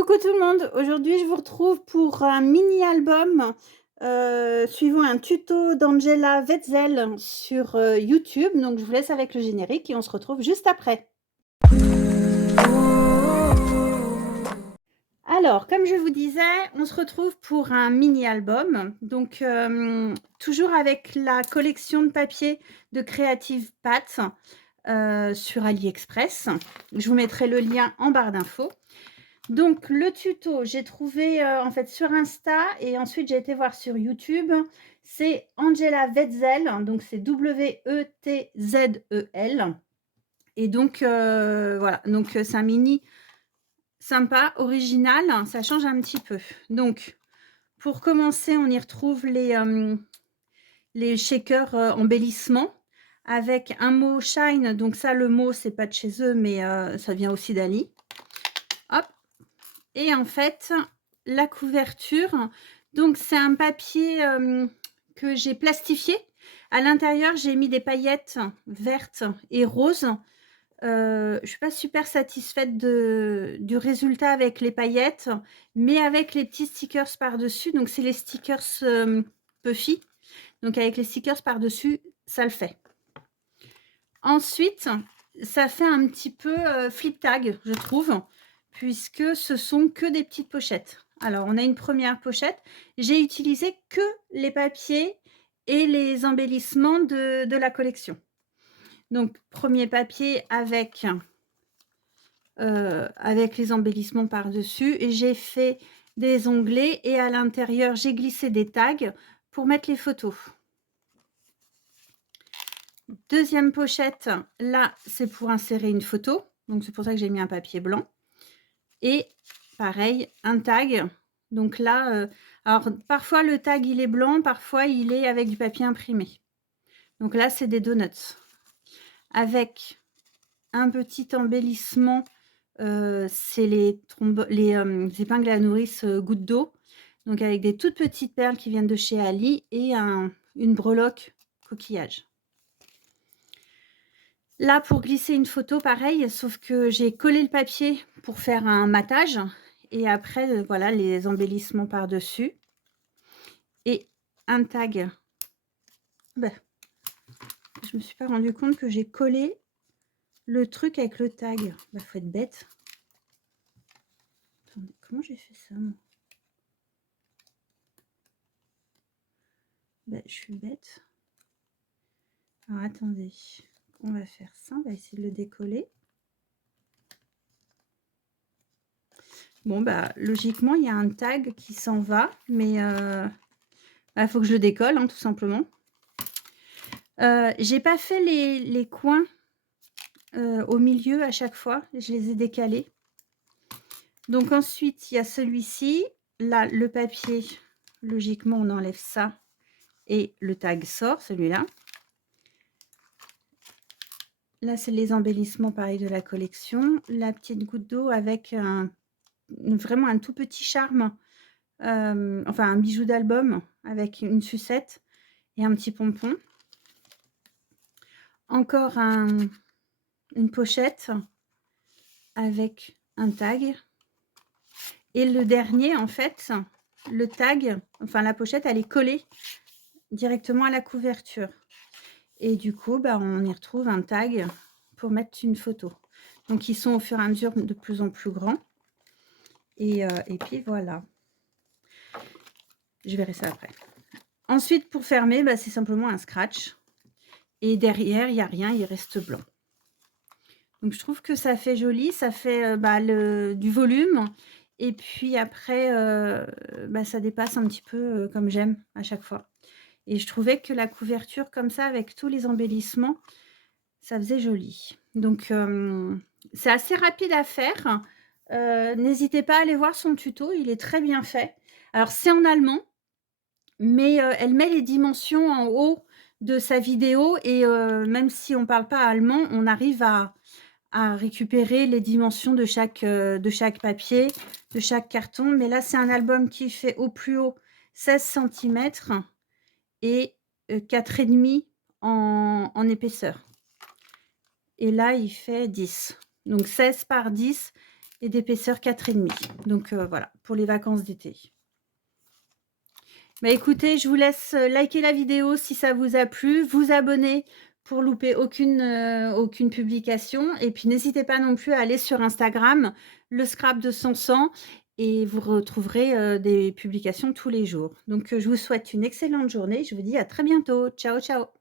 Coucou tout le monde, aujourd'hui je vous retrouve pour un mini album, suivant un tuto d'Angela Wetzel sur, YouTube. Donc je vous laisse avec le générique et on se retrouve juste après. Alors comme je vous disais, on se retrouve pour un mini album, donc toujours avec la collection de papier de Creative Pat, sur AliExpress. Je vous mettrai le lien en barre d'infos. Donc le tuto, j'ai trouvé, en fait sur Insta et ensuite j'ai été voir sur YouTube. C'est Angela Wetzel, donc c'est W-E-T-Z-E-L et donc voilà, donc c'est un mini sympa, original, ça change un petit peu. Donc pour commencer, on y retrouve les shakers, embellissements avec un mot shine, donc ça le mot c'est pas de chez eux mais ça vient aussi d'Ali. Hop. Et en fait, la couverture, donc c'est un papier, que j'ai plastifié. À l'intérieur, j'ai mis des paillettes vertes et roses. Je suis pas super satisfaite du résultat avec les paillettes, mais avec les petits stickers par-dessus, donc c'est les stickers, Puffy. Donc avec les stickers par-dessus, ça le fait. Ensuite, ça fait un petit peu, flip tag, je trouve, puisque ce sont que des petites pochettes. Alors, on a une première pochette. J'ai utilisé que les papiers et les embellissements de la collection. Donc, premier papier avec les embellissements par-dessus. Et j'ai fait des onglets et à l'intérieur, j'ai glissé des tags pour mettre les photos. Deuxième pochette, là, c'est pour insérer une photo. Donc, c'est pour ça que j'ai mis un papier blanc. Et pareil, un tag. Donc là, alors parfois le tag, il est blanc, parfois il est avec du papier imprimé. Donc là, c'est des donuts. Avec un petit embellissement, c'est les épingles à nourrice gouttes d'eau. Donc avec des toutes petites perles qui viennent de chez Ali et une breloque coquillage. Là, pour glisser une photo, pareil, sauf que j'ai collé le papier pour faire un matage et après, voilà, les embellissements par-dessus et un tag. Bah, je me suis pas rendu compte que j'ai collé le truc avec le tag. Bah, faut être bête. Attendez, comment j'ai fait ça, moi? Bah, je suis bête. Alors, attendez, on va faire ça, on va essayer de le décoller. Bon, bah, logiquement, il y a un tag qui s'en va, mais bah, faut que je le décolle, hein, tout simplement. J'ai pas fait les coins, au milieu à chaque fois, je les ai décalés. Donc ensuite, il y a celui-ci. Là, le papier, logiquement, on enlève ça et le tag sort, celui-là. Là, c'est les embellissements, pareil, de la collection. La petite goutte d'eau avec vraiment un tout petit charme, enfin un bijou d'album avec une sucette et un petit pompon. Encore une pochette avec un tag. Et le dernier, en fait, le tag, enfin la pochette, elle est collée directement à la couverture. Et du coup, bah, on y retrouve un tag pour mettre une photo. Donc, ils sont au fur et à mesure de plus en plus grands. Et puis voilà. Je verrai ça après. Ensuite, pour fermer, bah, c'est simplement un scratch. Et derrière, il n'y a rien, il reste blanc. Donc, je trouve que ça fait joli, ça fait bah, du volume. Et puis après, bah, ça dépasse un petit peu comme j'aime à chaque fois. Et je trouvais que la couverture comme ça, avec tous les embellissements, ça faisait joli. Donc, c'est assez rapide à faire. N'hésitez pas à aller voir son tuto, il est très bien fait. Alors, c'est en allemand, mais elle met les dimensions en haut de sa vidéo et même si on ne parle pas allemand, on arrive à récupérer les dimensions de chaque papier, de chaque carton. Mais là, c'est un album qui fait au plus haut 16 centimètres et 4,5 en épaisseur. Et là, il fait 10. Donc 16 par 10 et d'épaisseur 4,5. Donc voilà, pour les vacances d'été. Bah, écoutez, je vous laisse, liker la vidéo si ça vous a plu, vous abonner pour louper aucune publication et puis n'hésitez pas non plus à aller sur Instagram, le scrap de Sansan et vous retrouverez, des publications tous les jours. Donc je vous souhaite une excellente journée, je vous dis à très bientôt. Ciao, ciao.